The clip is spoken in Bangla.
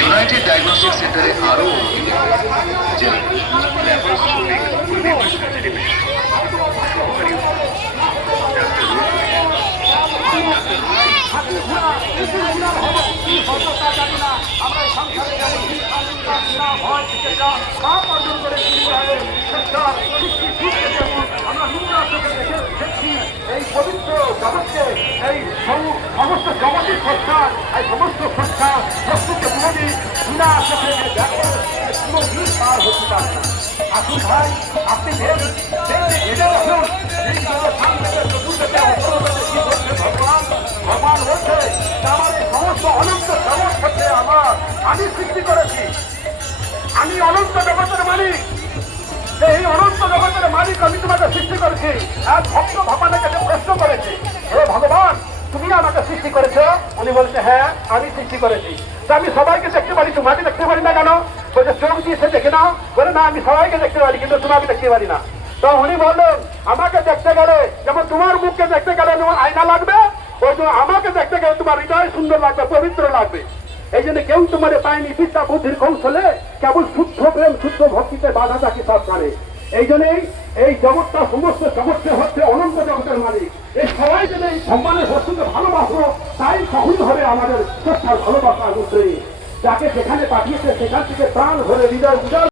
ইউনাইটেড ডায়াগনস্টিক সেন্টারে আরও যে এই পবিত্র জগৎকে এই সমস্ত জগতের সত্তার এই সমস্ত সত্তা বস্তুকে পুরোদিন বিনা চোখে পুরোদিন পার হতে পারে। আসুন ভাই, আপনি ভগবান বলছে আমার এই সমস্ত অনন্ত জগৎ হচ্ছে আমি সৃষ্টি করেছি, আমি অনন্ত জগতের মালিক। এই অনন্ত জগতের মালিক আমি তোমাকে সৃষ্টি করেছি। আর ভক্ত ভগবানের কাছে প্রশ্ন করেছি, হে ভগবান তুমি আমাকে সৃষ্টি করেছ? উনি বলছে হ্যাঁ আমি সৃষ্টি করেছি। তা আমি সবাইকে দেখতে পারি, তোমাকে দেখতে পারি না কেন? বলছে চোখ দিয়ে সে দেখে নাও। বলে না আমি সবাইকে দেখতে পারি কিন্তু তোমাকে দেখতে পারি না। তো উনি বললেন আমাকে দেখতে গেলে যেমন তোমার মুখকে দেখতে গেলে তোমার আয়না লাগবে, ওই জন্য আমাকে দেখতে গেলে তোমার হৃদয় সুন্দর লাগবে, পবিত্র লাগবে। এই জন্য কেউ তোমার পায়নি বিদ্যা বুদ্ধির কৌশলে, কেবল শুদ্ধ প্রেম শুদ্ধ ভক্তিতে বাধা থাকে সব করে। এই জন্যই এই জগৎটা সমস্ত জগৎটা হচ্ছে অনন্ত জগতের মালিক। এই সবাই যদি এই সম্মানের বস্তুকে ভালোবাসো তাই সহজ হবে আমাদের শ্রেষ্ঠার ভালোবাসা। যাকে যেখানে পাঠিয়েছে সেখান থেকে প্রাণ ভরে হৃদয় উজাড়